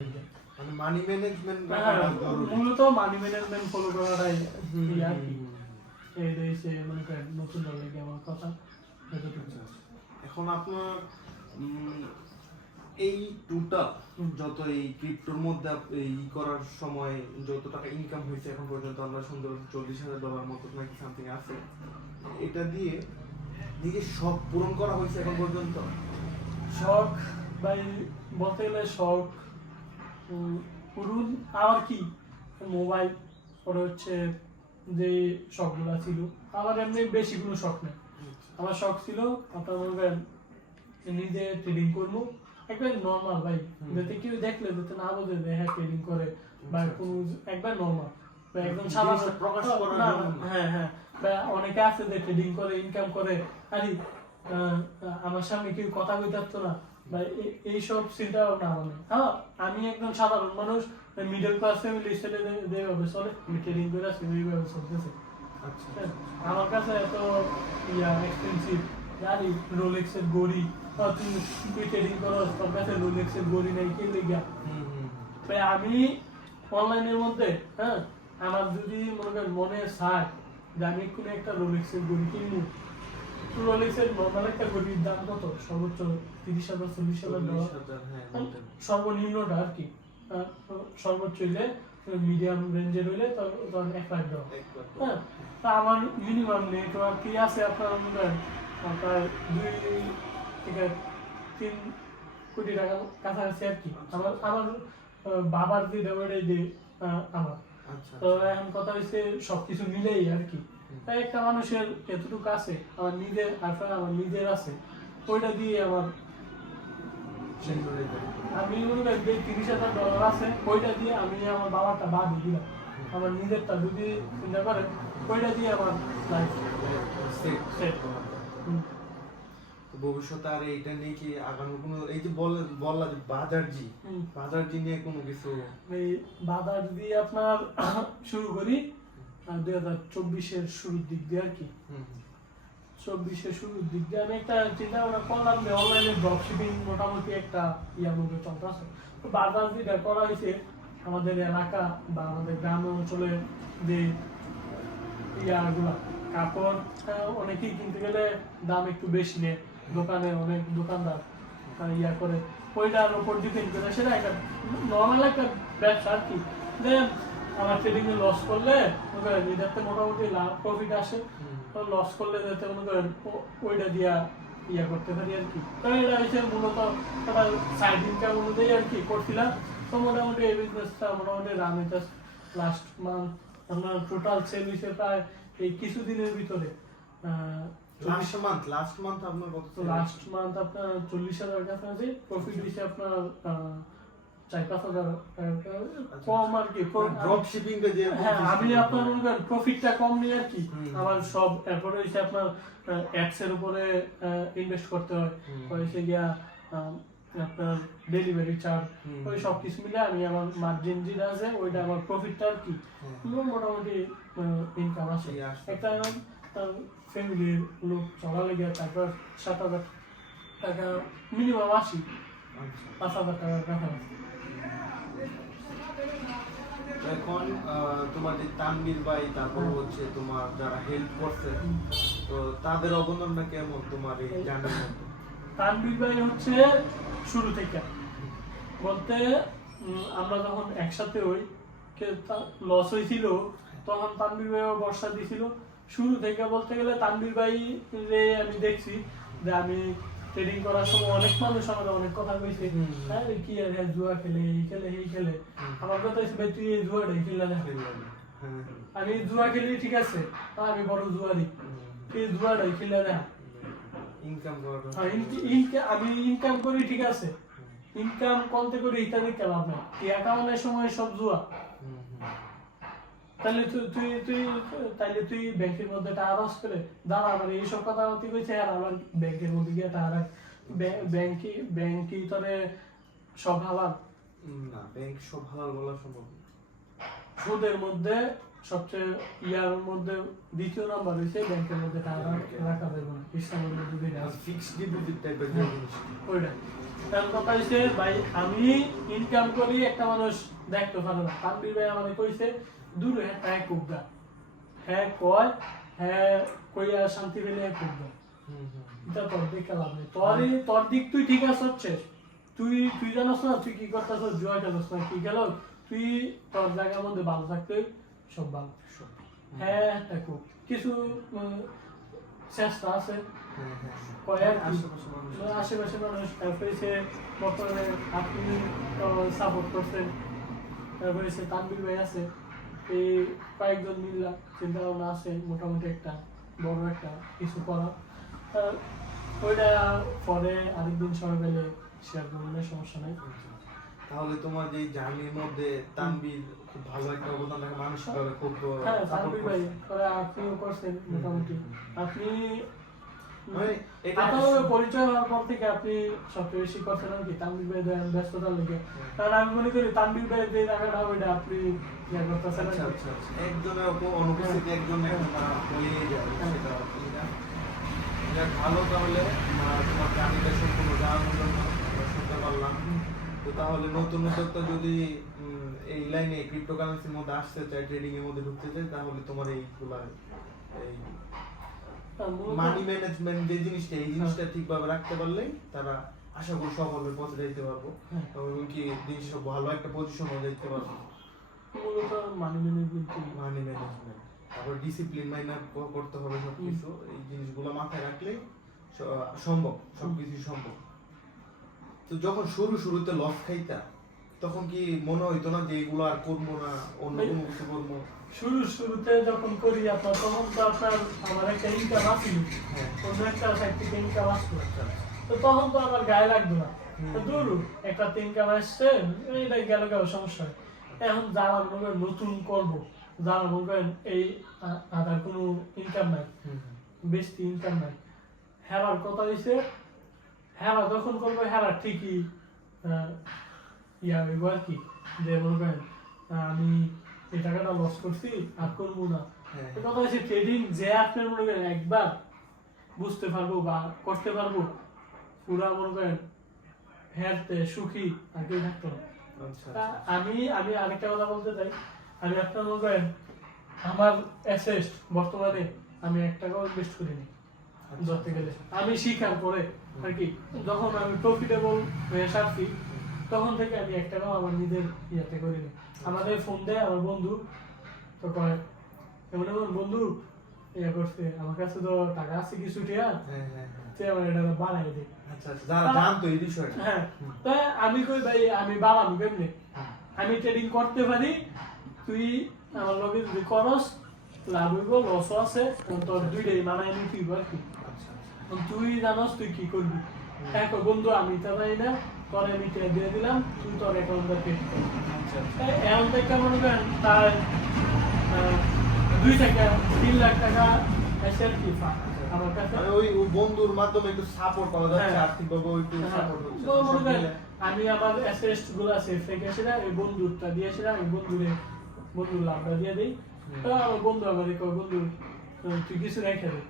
মানে money management মূলত money management follow করাটাই আর কি। এই দেশে মনে করেন নতুন লাগে আমার কথা। এখন আপনার এই টোটাল যত এই ক্রিপ্টোর মধ্যে এই করার সময় যত টাকা ইনকাম হয়েছে এখন পর্যন্ত আমরা সুন্দর $40,000 মতো নাকি সামথিং আছে, এটা দিয়ে নিজের শখ পূরণ করা হয়েছে এখন পর্যন্ত? শখ ভাই বলতে গেলে শখ পুরুন আর কি মোবাইল, পরে হচ্ছে যে শখগুলো ছিল। আমার এমনি বেশি কোনো শখ নেই। আমার শখ ছিল আপনার মনে করেন নিজে ট্রেডিং করবো একবার নর্মাল ভাই, যাতে কেউ দেখলে যাতে না বোঝে যে হ্যাঁ ট্রেডিং করে বা কোনো একবার নর্মাল বা একদম সাধারণ প্রকাশ করার না। জন্য। হ্যাঁ হ্যাঁ, বা অনেকে আছে যে ট্রেডিং করে ইনকাম করে, আরে আমার সামনে কেউ কথা কইতে পারতো না বা এইসব চিন্তা ভাবনা আমার নেই। হ্যাঁ, আমি একদম সাধারণ মানুষ, মিডল ক্লাস ফ্যামিলি ছেলে যেভাবে চলে আমি ট্রেডিং করে আছি ওইভাবে চলতেছে। আমার কাছে এত এক্সপেন্সিভ গাড়ি, রোলেক্সের গড়ি, তুই ট্রেডিং করো তোর কাছে রোলেক্সের গড়ি নাই কে লেগা। তাই আমি অনলাইনের মধ্যে হ্যাঁ আমার যদি মনে করেন মনে চায় যে আমি কোনো একটা রোলেক্সের গড়ি কিনবো, রোলেক্সের নর্মাল একটা গড়ির দাম কত? সর্বোচ্চ $30,000 $40,000 সর্বনিম্নটা আর কি। সর্বোচ্চ হইলে মিডিয়াম রেঞ্জের হইলে তখন $1,00,000। হ্যাঁ, তা আমার মিনিমাম নেটওয়ার্ক কি আছে আপনার আপনার 2 থেকে 3 কোটি টাকা কাছাকাছি আর কি। আমার আমার বাবার যে দেওয়ারে যে আমার তো এখন কথা হচ্ছে সবকিছু মিলেই আর কি। তাই একটা মানুষের এতটুকু আছে, আমার নিজের আমার নিজের আছে, ওইটা দিয়ে আমার আমি মনে করি যে $30,000 আছে ওইটা দিয়ে আমি আমার বাবারটা বাদ দিলাম, আমার নিজেরটা যদি চিন্তা করেন ওইটা দিয়ে আমার লাইফ সেট। ভবিষ্যতে আর এইটা নিয়ে কি আগামী কোনো এই যে বললা যে বাজারজি নিয়ে কোনো কিছু? এই বাজার দিয়ে আপনার শুরু করি 2024-এর শুরুর দিক দিয়ে আর কি। 24-এর শুরুর দিক দিয়ে আমি একটা চিন্তা ভাবনা করলাম যে অনলাইনে ড্রপ শিপিং মোটামুটি একটা ইয়ার মধ্যে চলতেছে। তো বাজার যেটা করা হয়েছে আমাদের এলাকা বা আমাদের গ্রাম অঞ্চলে যে ইয়াগুলা কাপড় অনেকেই কিনতে গেলে দাম একটু বেশি নেয়, দোকানে অনেক দোকানদার ইয়া করে ওইটার উপর ডিপেন্ড করে। সেটা একটা নর্মাল একটা ব্যবসা আর কি, যে আমার ট্রেডিং এ লস করলে এটাতে মোটামুটি লাভ প্রফিট আসে, লস করলে যাতে মনে করেন ওইটা দিয়া ইয়া করতে পারি আর কি। তো এটা হচ্ছে মূলত একটা সাইড ইনকাম অনুযায়ী আর কি করছিলাম। তো মোটামুটি এই বিজনেসটা মোটামুটি রান হইতে লাস্ট মান্থ আমরা টোটাল সেল হয়েছে প্রায় এই কিছুদিনের ভিতরে লাস্ট মান্থ আপনার কত? লাস্ট মান্থ আপনার 40,000 কাছাকাছি প্রফিট হয়েছে আপনার 4-5,000 কম আর কি। ড্রপ শিপিং এ যে হ্যাঁ, আমি আপনার মনে করেন প্রফিটটা কম নিই আর কি। আমার সব এরপরে হচ্ছে আপনার অ্যাডস এর উপরে ইনভেস্ট করতে হয়, হয়েছে গিয়া আপনার ডেলিভারি চার্জ, ওই সব কিছু মিলে আমি আমার মার্জিন যেটা আছে ওইটা আমার প্রফিটটা আর কি মোটামুটি ইনকাম আসে। একটা ফ্যামিলির লোক চলা লেগে তারপর 7,000 টাকা মিনিমাম আসি, 5,000 টাকার কাছাকাছি। এখন তোমার যে তানভীর ভাই, তারপর হচ্ছে তোমার যারা হেল্প করছে, তো তাদের অবদানটা কেমন তোমার এই জার্নির মধ্যে? তানভীর ভাই হচ্ছে শুরু থেকে বলতে আমরা যখন একসাথে হই লস হয়েছিল তখন তানভীর ভাইও বর্ষা দিয়েছিল। শুরু থেকে বলতে গেলে তানভীর ভাই রে আমি দেখছি যে আমি ট্রেডিং করার সময় অনেক মানুষ আমাদের অনেক কথা কইছে, হ্যাঁ কি আর জুয়া খেলে এই খেলে এই খেলে। আমার কথা হচ্ছে ভাই তুই এই জুয়াটাই খেললে না। আমি জুয়া খেলি ঠিক আছে, আমি বড় জুয়ারি, তুই জুয়াটাই খেললে না। আমি ইনকাম করি ঠিক আছে, ইনকাম কমতে করি এটা দেখতে লাভ নাই, অ্যাকাউন্টের সময় সব জুয়া। তাহলে তাইলে তুই ব্যাংকের মধ্যে টাকা লস করে দাঁড়া, আমার এইসব কথা তুই কইছে আর আমার ব্যাংকের মধ্যে গিয়ে টাকা রাখ। ব্যাংকি তোরে সব হালাল না, ব্যাংক সব হালাল বলা সম্ভব না। সুদের মধ্যে সবচেয়ে ইয়ার মধ্যে দ্বিতীয় নাম্বার হয়েছে ব্যাংকের মধ্যে টাকা রাখা যাবে না, ইসলামের মধ্যে দুইটা আছে। ফিক্সড ডিপোজিট টাইপের হ্যাঁ। জিনিস। ওইটা তার কথা হচ্ছে ভাই আমি ইনকাম করি একটা মানুষ দেখতে পারে না। তানভীর ভাই আমাদের কইছে দূরে হ্যাঁ কুবদা, হ্যাঁ কয় হ্যাঁ কইয়া শান্তি পেলে কুবদা, এটা তোর দিকে লাভ নেই। তোর দিক তুই ঠিক আছে হচ্ছে, তুই জানোস না তুই কি করতেছ, জুয়া খেলোস না কি খেলো, তুই তোর জায়গার মধ্যে ভালো থাকতে সব ভালো। হ্যাঁ একটা খুব কিছু চেষ্টা আছে কয়েক আশেপাশে মানুষ, তারপরে সে বর্তমানে আপনি সাপোর্ট করছেন, তারপরে সে তানভীর ভাই আছে, এই কয়েকজন মিল্লা চিন্তা ভাবনা আছে মোটামুটি একটা বড় একটা কিছু করা। ওইটা পরে আরেকদিন সময় পেলে শেয়ার করবেন, সমস্যা নাই। তাহলে তোমার যে জার্নির মধ্যে তানভীর খুব ভালো একটা অবদান রাখে, মানসিকভাবে খুব হ্যাঁ support তানভীর ভাই করছে। পরে আপনিও করছেন মোটামুটি। আপনি মানে এটা আপনার পরিচয় হওয়ার পর থেকে আপনি সবচেয়ে বেশি করছেন আর কি তানভীর ভাই ব্যস্ততার লেগে। কারণ আমি মনে করি তানভীর ভাই যে জায়গাটা ওইটা আপনি ইয়ে করতেছেন। আচ্ছা আচ্ছা আচ্ছা, একজনের অনুপস্থিতি একজন বলেই যায় সেটা ঠিক না। যাক ভালো, তাহলে তোমার জার্নিটা সম্পূর্ণ জানানোর জন্য আমরা শুনতে পারলাম। তো তাহলে নতুন উদ্যোক্তা যদি এই লাইনে ক্রিপ্টোকারেন্সির মধ্যে আসতে চায়, ট্রেডিং এর মধ্যে ঢুকতে চায়, তাহলে তোমার এইগুলা এই মানি ম্যানেজমেন্ট যে জিনিসটা, এই জিনিসটা ঠিকভাবে রাখতে পারলেই তারা আশা করি সফলের পথে যাইতে পারবো, এবং কি দিন শেষে ভালো একটা পজিশনে যাইতে পারবো। মূলত মানি ম্যানেজমেন্ট, মানি ম্যানেজমেন্ট, তারপর ডিসিপ্লিন মাইনা করতে হবে সবকিছু। এই জিনিসগুলো মাথায় রাখলে সম্ভব, সবকিছু সম্ভব। তো যখন শুরুতে লস খাইতা, তখন কি মনে হইতো না যে এগুলো আর করবো না, অন্য কোনো কিছু করবো? শুরুতে যখন করি আপনার তখন তো আপনার আমার একটা ইনকাম আসছিল, অন্য একটা সাইড থেকে ইনকাম আসলো, তো তখন তো আমার গায়ে লাগতো না। তো দূর একটা ইনকাম আসছে, এটা গেল সমস্যা। এখন যারা মনে করেন নতুন করবো, যারা মনে করেন এই আদার কোনো ইনকাম নাই, বেশি ইনকাম নাই, হেরার কথা হয়েছে হেরা যখন করবো হেরা ঠিকই ইয়া হইব আর কি, যে মনে করেন আমি এই টাকাটা লস করছি আর করবো না। কথা হচ্ছে ট্রেডিং যে আপনার মনে করেন একবার বুঝতে পারবো বা করতে পারবো, পুরা মনে করেন হেলথে সুখী আর কেউ থাকতো না। আমি আরেকটা কথা বলতে চাই, আমি আপনার মনে করেন আমার অ্যাসেস্ট বর্তমানে আমি 1 টাকাও ইনভেস্ট করিনি ধরতে গেলে। আমি শিখার পরে আর কি যখন আমি প্রফিটেবল হয়ে সারছি, তখন থেকে আমি 1 টাকাও আমার নিজের ইয়াতে করিনি। আমাদের ফোন দেয় আমার বন্ধু, তো কয় এমন এমন বন্ধু ইয়া করছে, আমার কাছে তো টাকা আছে কিছু টিয়া, তুই আমার এটা বাড়াই দে। যারা জানতো এই বিষয়টা, হ্যাঁ, তো আমি কই ভাই আমি বাড়াবো কেমনে, আমি ট্রেডিং করতে পারি, তুই আমার লগে যদি করস লাভ হইব লসও আছে, তোর দুইটাই মানায় নিতে আর কি। তুই জানস তুই কি করবি। হ্যাঁ বন্ধু আমি তা জানি না, তোর আমি দিয়ে দিলাম, তুই তোর অ্যাকাউন্টটা পেড কর। এখন থেকে মনে করেন তার 2 থেকে 3 লাখ টাকা এসে আর কি আমার কাছে। ওই বন্ধুর মাধ্যমে একটু সাপোর্ট পাওয়া যাচ্ছে, আর্থিকভাবে একটু সাপোর্ট হচ্ছে। আমি আমার অ্যাসেস্ট গুলো সেভ রেখেছিলাম, এই বন্ধুটা দিয়েছিলাম, এই বন্ধুর লাভটা দিয়ে দিই। তো আমার বন্ধু আমার কয় বন্ধু তুই কিছু রেখে দে,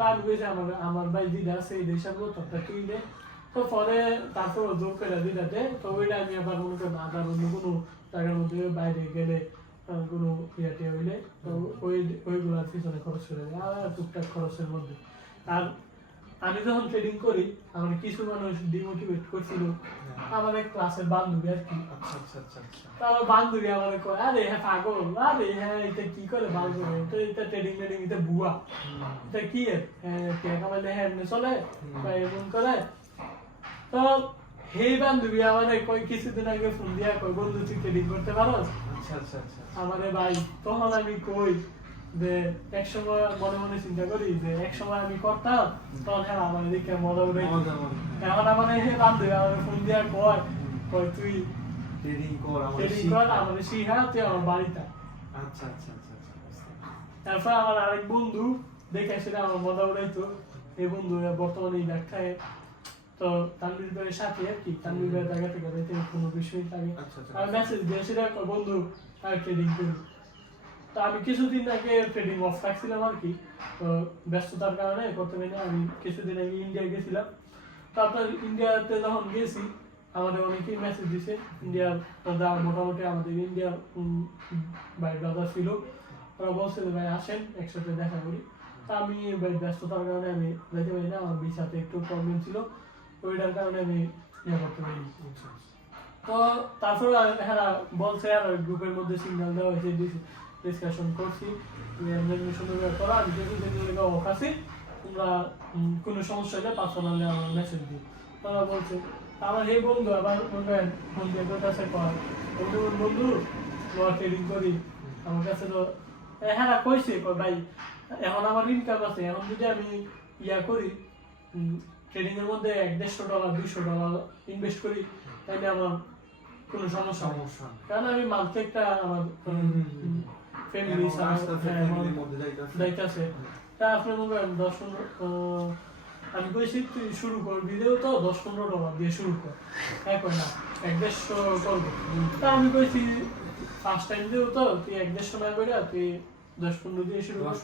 তার বুঝে আমার ভাই দিদা আছে এই দেশের মতো তুই দে। তো পরে তারপর যোগ করে দিদাতে, তো ওইটা আমি আবার মনে করি আদার অন্য কোনো টাকার মধ্যে বাইরে গেলে কোনো ইয়াতে হইলে তো ওইগুলোর পিছনে খরচ করে দেয়, আর টুকটাক খরচের মধ্যে। আর আমি যখন ট্রেডিং করি আমার কিছু মানুষ ডিমোটিভেট করছিল, আমার এক ক্লাসের বান্ধবী আর কি। তারপর বান্ধবী আমার কয় আরে হ্যাঁ পাগল, আরে হ্যাঁ এটা কি করে ভালো করে, তো এটা ট্রেডিং মেডিং এটা বুয়া, এটা কি টাকা পাইলে হ্যাঁ এমনি চলে বা এমন করে। তো সেই বান্ধবী আমারে কয় কিছুদিন আগে ফোন দিয়া কয় বন্ধু তুই ট্রেডিং করতে পারোস? আমারে ভাই তখন আমি কই যে একসময় মনে মনে চিন্তা করি যে একসময় আমি করতাম, তখন হ্যাঁ আমার দিকে মজা উঠে। এখন আমার বান্ধবী আমার ফোন দিয়া কয় তুই ট্রেডিং কর আমাদের শিখা, তুই আমার বাড়িতে। তারপর আমার আরেক বন্ধু দেখে সেটা আমার মজা উড়াইতো, এই বন্ধু বর্তমানে ব্যাখ্যায় তো তানভীর ভাইয়ের সাথে আর কি, তানভীর ভাইয়ের জায়গা থেকে কোনো বিষয় থাকে আর মেসেজ দিয়ে সেটা বন্ধু আর ট্রেডিং করি। তো আমি কিছুদিন আগে ট্রেডিং অফ রাখছিলাম আর কি, তো ব্যস্ততার কারণে করতে পারি না। আমি কিছুদিন আগে ইন্ডিয়া গেছিলাম। তারপর ইন্ডিয়াতে যখন গেছি আমাদের অনেকেই মেসেজ দিছে, ইন্ডিয়ার মোটামুটি আমাদের ইন্ডিয়ার ভাই ব্রাদার ছিল, ওরা বলছে যে ভাই আসেন একসাথে দেখা করি। তা আমি ভাই ব্যস্ততার কারণে আমি যেতে পারি না, আমার ভিসাতে একটু প্রবলেম ছিল, ওইটার কারণে আমি ইয়ে করতে পারিনি। তো তারপরে হ্যাঁ বলছে আর গ্রুপের মধ্যে সিগন্যাল দেওয়া হয়েছে, ডিসকাশন করছি এমনি সুন্দর করা, আমি যেগুলো অফ আছি তোমরা কোনো সমস্যা হলে পার্সোনালি আমার মেসেজ দিও। তারা বলছে আমার এই বন্ধু আবার ফোন দিয়ে তোর কাছে কর বন্ধু ট্রেডিং করি, আমার কাছে তো হ্যাঁ কইছে ভাই এখন আমার ইনকাম আছে, এখন যদি আমি ইয়া করি ট্রেডিং এর মধ্যে $150 $200 ইনভেস্ট করি তাইলে আমার কোনো সমস্যা নেই, কারণ আমি মান্থলি একটা আমার ফ্যামিলি যাইতেছে। তা আপনি বলবেন 10-15 আমি কইছি তুই শুরু কর ভিডিও তো $10-15 দিয়ে শুরু কর, হ্যাঁ কই না 150 করবো। তা আমি কইছি ফার্স্ট টাইম দিও তো তুই 150 না করে তুই 10-15 দিয়ে শুরু কর।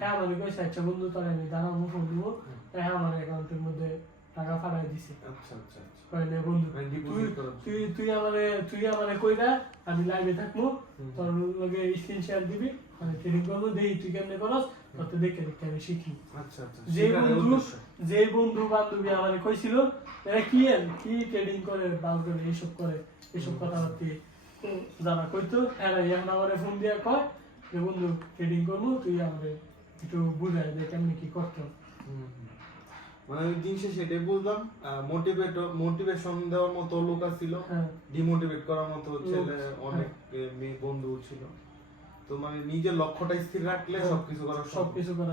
হ্যাঁ আমাদের কইছে আচ্ছা বন্ধু তোর আমি দাঁড়াবো ফোন দিব, হ্যাঁ আমার অ্যাকাউন্টের মধ্যে টাকা পাঠাই দিছে। আচ্ছা আচ্ছা কইলে বন্ধু তুই আমারে কইরা আমি লাইভে থাকবো, তোর লগে স্ক্রিন শেয়ার দিবি, আমি ট্রেনিং করবো, দেই তুই কেমনে করস তোতে দেখে দেখে আমি শিখি। আচ্ছা আচ্ছা যে বন্ধু বান্ধবী আমারে কইছিল এরা কি ট্রেডিং করে বাল করে এইসব করে এইসব কথাবার্তি যারা কইতো এরা এখন আমারে ফোন দিয়া কয় যে বন্ধু ট্রেডিং করবো, তুই আমারে একটু বুঝাই দে কেমনে কি করতে হবে। মানে ওই দিন শেষে সেটাই বুঝলাম, মোটিভেশন দেওয়ার মতো লোক ছিল, হ্যাঁ ডিমোটিভেট করার মতো ছেলে অনেক মেয়ে বন্ধু ছিল। তো মানে নিজের লক্ষ্যটা স্থির রাখলে সবকিছু করা সবকিছু করা